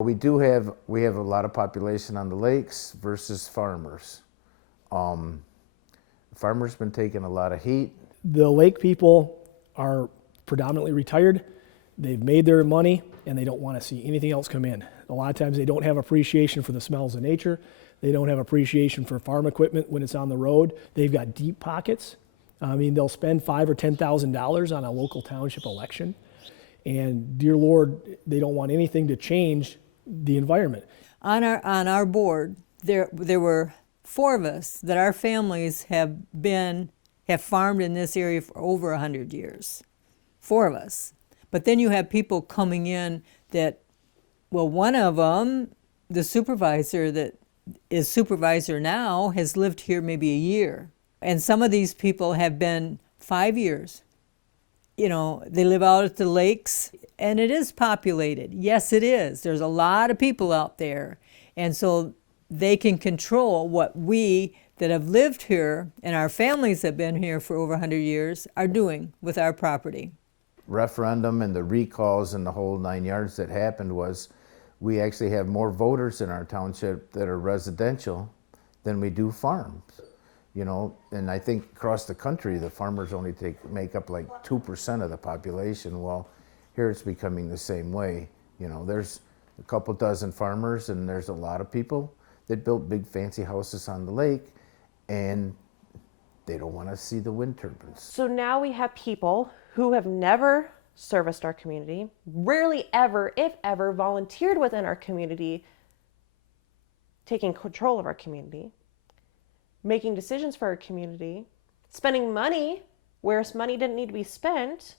We have a lot of population on the lakes versus farmers. Farmers been taking a lot of heat. The lake people are predominantly retired. They've made their money and they don't want to see anything else come in. A lot of times they don't have appreciation for the smells of nature. They don't have appreciation for farm equipment when it's on the road. They've got deep pockets. I mean, they'll spend $5,000 or $10,000 on a local township election. And dear Lord, they don't want anything to change the environment. On our board, there were 4 of us that our families have farmed in this area for over 100 years. 4 of us. But then you have people coming in that, well, one of them, the supervisor that is supervisor now, has lived here maybe a year. And some of these people have been 5 years. You know, they live out at the lakes, and it is populated. Yes, it is. There's a lot of people out there. And so they can control what we that have lived here and our families that have been here for over 100 years are doing with our property. Referendum and the recalls and the whole 9 yards that happened was, we actually have more voters in our township that are residential than we do farms. You know, and I think across the country, the farmers only make up like 2% of the population. Well, here it's becoming the same way. You know, there's a couple dozen farmers and there's a lot of people that built big fancy houses on the lake and they don't want to see the wind turbines. So now we have people who have never serviced our community, rarely ever, if ever, volunteered within our community, taking control of our community, making decisions for our community, spending money where money didn't need to be spent.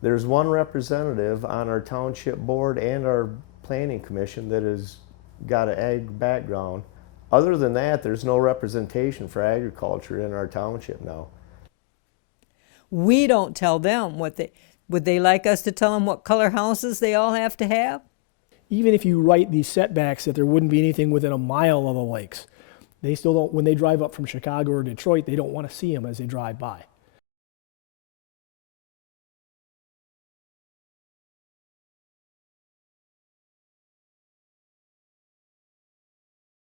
There's one representative on our township board and our planning commission that has got an ag background. Other than that, there's no representation for agriculture in our township now. We don't tell them would they like us to tell them what color houses they all have to have? Even if you write these setbacks that there wouldn't be anything within a mile of the lakes, they still don't, when they drive up from Chicago or Detroit, they don't want to see them as they drive by.